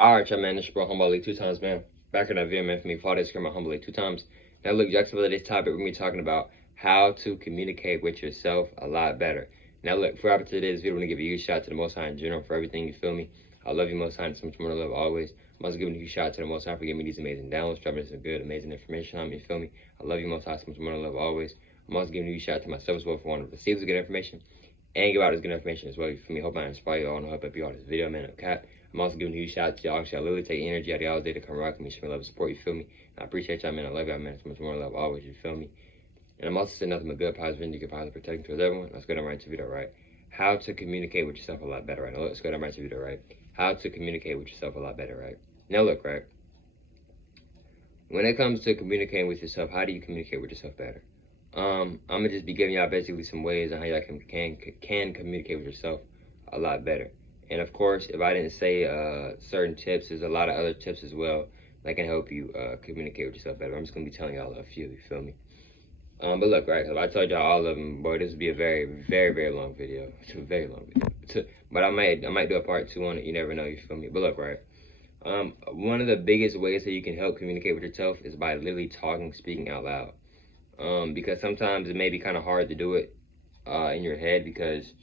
Alright, y'all, man, this is your bro Humble 2 times, man. Back in that video, man, for me, Father is my Humble 2 times. Now, look, juxtaposed to this topic, we're going to be talking about how to communicate with yourself a lot better. Now, look, before I get to today's video, I'm going to give a huge shout out to the Most High in general for everything, you feel me? I love you, Most High, and so much more to love always. I'm also giving a huge shout out to the Most High for giving me these amazing downloads, dropping some good, amazing information on me, you feel me? I love you, Most High, so much more to love always. I'm also giving a huge shout out to myself as well for wanting to receive this good information and give out this good information as well, you feel me? Hope I inspire you all and help you all this video, man, no cap. I'm also giving a huge shout out to y'all. Actually, I literally take energy out of y'all's day to come rock with me, show me love and support, you feel me? And I appreciate y'all, man. I love y'all, man. So much more love always, you feel me? And I'm also saying nothing but good, positive energy, good, positive protection towards everyone. Let's go down right to video, right? How to communicate with yourself a lot better, right? Now, let's go down right to video, right? How to communicate with yourself a lot better, right? Now, look, right? When it comes to communicating with yourself, how do you communicate with yourself better? I'm gonna just be giving y'all basically some ways on how y'all can communicate with yourself a lot better. And of course, if I didn't say certain tips, there's a lot of other tips as well that can help you communicate with yourself better. I'm just gonna be telling y'all a few, you feel me? But look, right, if I told y'all all of them, boy, this would be a very, very, very long video. It's a very long video. But I might do a part 2 on it. You never know, you feel me? But look, right. One of the biggest ways that you can help communicate with yourself is by literally talking, speaking out loud. Because sometimes it may be kind of hard to do it in your head, because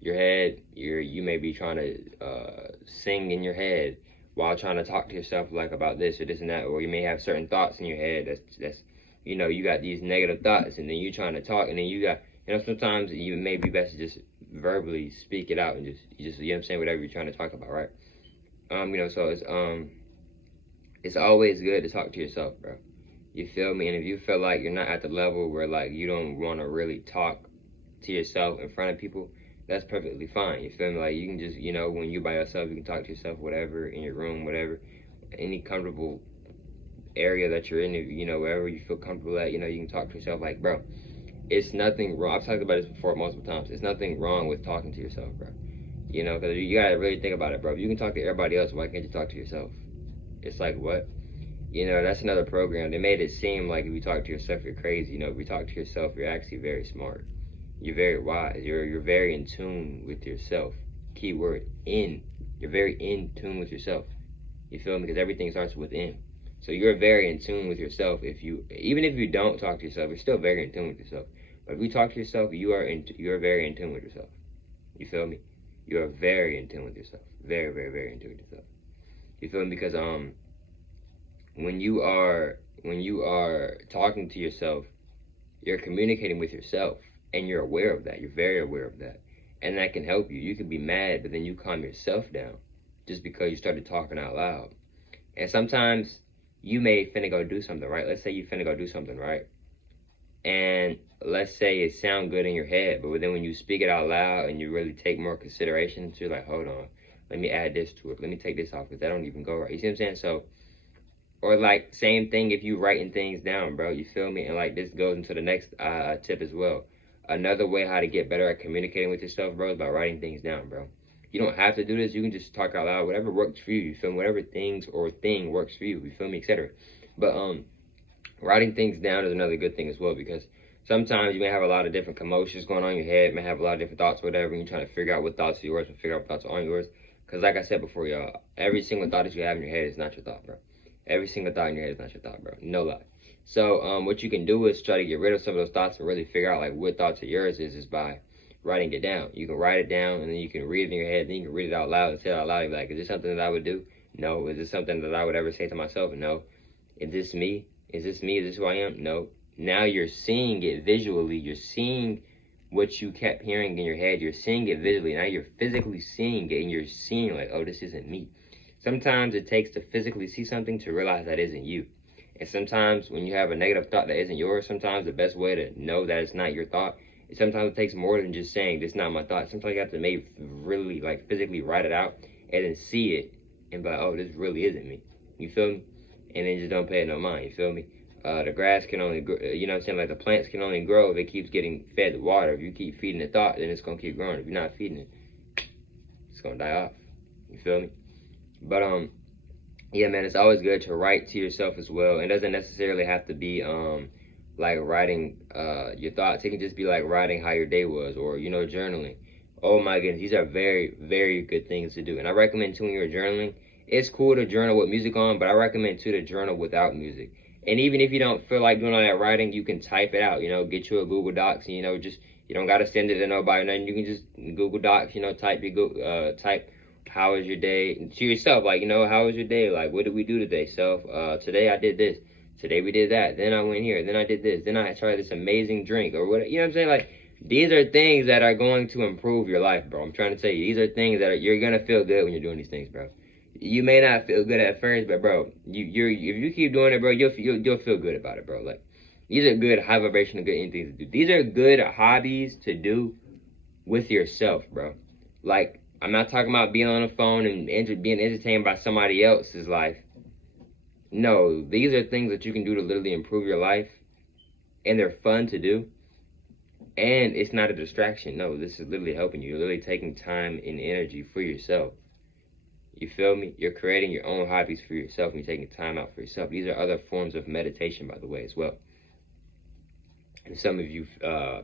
your head, you may be trying to sing in your head while trying to talk to yourself like about this or this and that, or you may have certain thoughts in your head that's you know, you got these negative thoughts, and then you trying to talk, and then you got, you know, sometimes you may be best to just verbally speak it out and just you know what I'm saying, whatever you're trying to talk about, right? You know, so it's always good to talk to yourself, bro. You feel me? And if you feel like you're not at the level where like you don't want to really talk to yourself in front of people, that's perfectly fine. You feel me? Like you can just, you know, when you by yourself, you can talk to yourself, whatever, in your room, whatever, any comfortable area that you're in, you know, wherever you feel comfortable at, you know, you can talk to yourself. Like, bro, it's nothing wrong. I've talked about this before multiple times. It's nothing wrong with talking to yourself, bro. You know, because you gotta really think about it, bro. If you can talk to everybody else, why can't you talk to yourself? It's like, what? You know, that's another program. They made it seem like if you talk to yourself, you're crazy. You know, if you talk to yourself, you're actually very smart. You're very wise. You're very in tune with yourself. Keyword, in. You're very in tune with yourself. You feel me? Because everything starts within. So you're very in tune with yourself. Even if you don't talk to yourself, you're still very in tune with yourself. But if you talk to yourself, you're very in tune with yourself. You feel me? You are very in tune with yourself. Very, very, very in tune with yourself. You feel me? Because when you are talking to yourself, you're communicating with yourself, and you're aware of that. You're very aware of that, and that can help you. You can be mad, but then you calm yourself down just because you started talking out loud. And sometimes you may finna go do something, right? Let's say you finna go do something, right? And let's say it sound good in your head, but then when you speak it out loud and you really take more consideration, so you're like, hold on, let me add this to it. Let me take this off because that don't even go right. You see what I'm saying? So, or like same thing if you writing things down, bro. You feel me? And like this goes into the next tip as well. Another way how to get better at communicating with yourself, bro, is by writing things down, bro. You don't have to do this. You can just talk out loud. Whatever works for you. You feel me? Whatever thing works for you. You feel me? Etc. But writing things down is another good thing as well, because sometimes you may have a lot of different commotions going on in your head. You may have a lot of different thoughts, whatever, and you're trying to figure out what thoughts are yours and figure out what thoughts aren't yours. Because like I said before, y'all, every single thought that you have in your head is not your thought, bro. Every single thought in your head is not your thought, bro. No lie. So what you can do is try to get rid of some of those thoughts and really figure out like what thoughts are yours is by writing it down. You can write it down, and then you can read it in your head, then you can read it out loud and say it out loud. You're like, is this something that I would do? No. Is this something that I would ever say to myself? No. Is this me? Is this me? Is this who I am? No. Now you're seeing it visually. You're seeing what you kept hearing in your head. You're seeing it visually. Now you're physically seeing it, and you're seeing like, oh, this isn't me. Sometimes it takes to physically see something to realize that isn't you. And sometimes when you have a negative thought that isn't yours, sometimes the best way to know that it's not your thought is sometimes it takes more than just saying, this is not my thought. Sometimes you have to maybe really like physically write it out and then see it and be like, oh, this really isn't me. You feel me? And then just don't pay it no mind. You feel me? The grass can only grow, you know what I'm saying? Like the plants can only grow if it keeps getting fed water. If you keep feeding the thought, then it's going to keep growing. If you're not feeding it, it's going to die off. You feel me? But yeah, man, it's always good to write to yourself as well. It doesn't necessarily have to be like writing your thoughts. It can just be like writing how your day was, or, you know, journaling. Oh my goodness, these are very, very good things to do. And I recommend too, when you're journaling, It's cool to journal with music on, but I recommend too to journal without music. And even if you don't feel like doing all that writing, you can type it out. You know, get you a Google Docs. And, you know, just you don't gotta send it to nobody. Nothing. You can just Google Docs. You know, type how was your day to yourself. Like, you know, how was your day? Like, what did we do today? Self. Today I did this. Today we did that. Then I went here. Then I did this. Then I tried this amazing drink or what. You know what I'm saying? Like, these are things that are going to improve your life, bro. I'm trying to tell you, these are things that you're gonna feel good when you're doing these things, bro. You may not feel good at first, but bro, if you keep doing it, bro, you'll feel good about it, bro. Like, these are good high vibration, good things to do. These are good hobbies to do with yourself, bro. Like, I'm not talking about being on the phone and being entertained by somebody else's life. No, these are things that you can do to literally improve your life, and they're fun to do. And it's not a distraction. No, this is literally helping you. You're literally taking time and energy for yourself. You feel me? You're creating your own hobbies for yourself and you're taking time out for yourself. These are other forms of meditation, by the way, as well. And some of you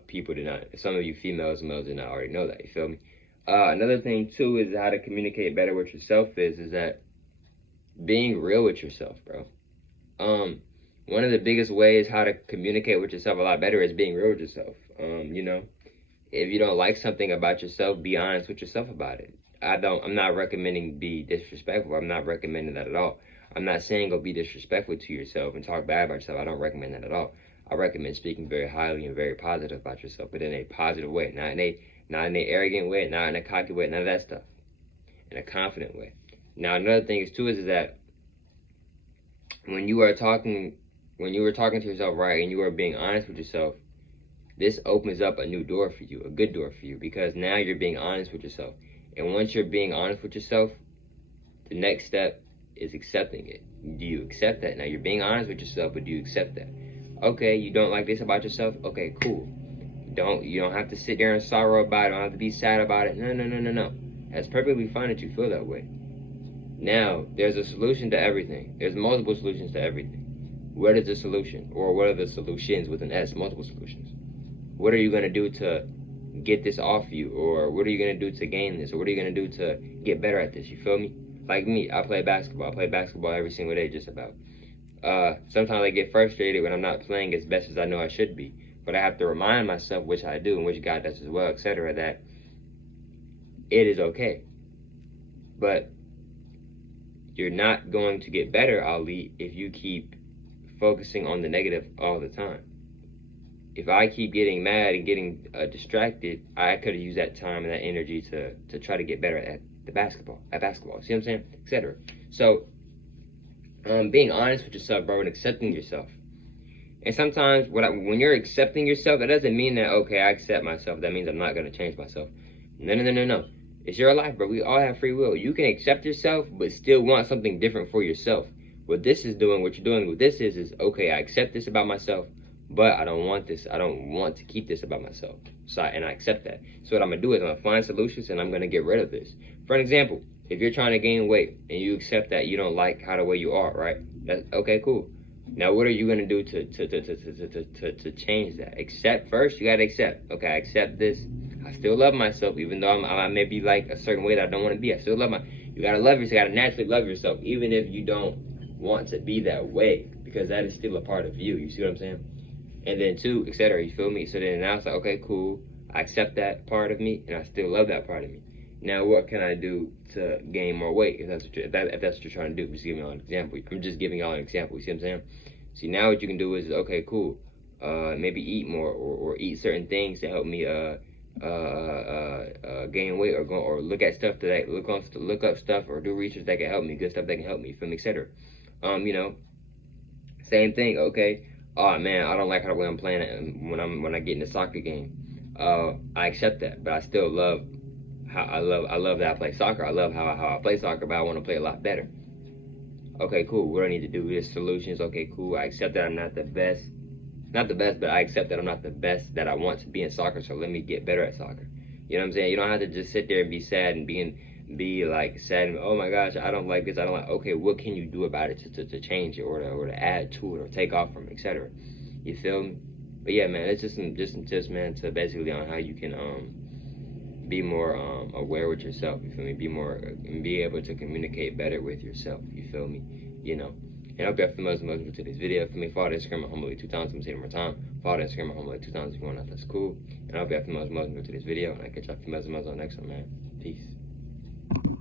people did not, some of you females and males did not already know that. You feel me? Another thing, too, is how to communicate better with yourself is that being real with yourself, bro. One of the biggest ways how to communicate with yourself a lot better is being real with yourself. You know, if you don't like something about yourself, be honest with yourself about it. I'm not recommending be disrespectful. I'm not recommending that at all. I'm not saying go be disrespectful to yourself and talk bad about yourself. I don't recommend that at all. I recommend speaking very highly and very positive about yourself, but in a positive way, not in a arrogant way, not in a cocky way, none of that stuff. In a confident way. Now, another thing is too is that when you were talking to yourself right and you are being honest with yourself, this opens up a new door for you, a good door for you, because now you're being honest with yourself. And once you're being honest with yourself, the next step is accepting it. Do you accept that? Now, you're being honest with yourself, but do you accept that? Okay, you don't like this about yourself? Okay, cool. You don't have to sit there and sorrow about it. Don't have to be sad about it. No. That's perfectly fine that you feel that way. Now, there's a solution to everything. There's multiple solutions to everything. What is the solution? Or what are the solutions with an S? Multiple solutions. What are you going to do to get this off you? Or what are you going to do to gain this? Or what are you going to do to get better at this? You feel me? Like me, I play basketball. I play basketball every single day, just about. Sometimes I get frustrated when I'm not playing as best as I know I should be. But I have to remind myself, which I do, and which God does as well, etc., that it is okay. But you're not going to get better, Ali, if you keep focusing on the negative all the time. If I keep getting mad and getting distracted, I could have used that time and that energy to try to get better at basketball. See what I'm saying? Etc. So, being honest with yourself, bro, and accepting yourself. And sometimes when you're accepting yourself, that doesn't mean that, okay, I accept myself. That means I'm not going to change myself. No. It's your life, bro. We all have free will. You can accept yourself, but still want something different for yourself. What you're doing with this is, okay, I accept this about myself, but I don't want this. I don't want to keep this about myself. And I accept that. So what I'm going to do is I'm going to find solutions and I'm going to get rid of this. For an example, if you're trying to gain weight and you accept that you don't like how the way you are, right? That's okay, cool. Now, what are you going to do to change that? First, you got to accept. Okay, I accept this. I still love myself, even though I may be like a certain way that I don't want to be. I still love you got to love yourself. You got to naturally love yourself, even if you don't want to be that way, because that is still a part of you. You see what I'm saying? And then two, etc. You feel me? So then now it's like, okay, cool. I accept that part of me, and I still love that part of me. Now, what can I do to gain more weight? If that's what you're trying to do, just giving y'all an example. I'm just giving y'all an example. You see what I'm saying? See, now what you can do is, okay, cool. Maybe eat more or eat certain things to help me gain weight or look at stuff look up stuff or do research that can help me, good stuff that can help me, feel me, etc. You know, same thing. Okay, oh man, I don't like how the way I'm playing it when I get in the soccer game. I accept that, but I still love how I love that I play soccer. I love how I play soccer, but I want to play a lot better. Okay, cool. What do I need to do? There's solutions. Okay, cool. I accept that I'm not the best. Not the best, but I accept that I'm not the best that I want to be in soccer, so let me get better at soccer. You know what I'm saying? You don't have to just sit there and be sad and be like sad and, oh my gosh, I don't like this, I don't like, okay, what can you do about it to change it or to add to it or take off from it, etc. You feel me? But yeah, man, it's just some tips, man, to basically on how you can be more aware with yourself. You feel me? Be able to communicate better with yourself. You feel me? You know. And I hope you have most motivated to this video. For me, follow that Instagram humbly 2 times. I'm gonna say it one more time. Follow that Instagram humbly 2 times if you want. That's cool. And I hope you have most motivated to this video. And I catch y'all for most on the next one, man. Peace.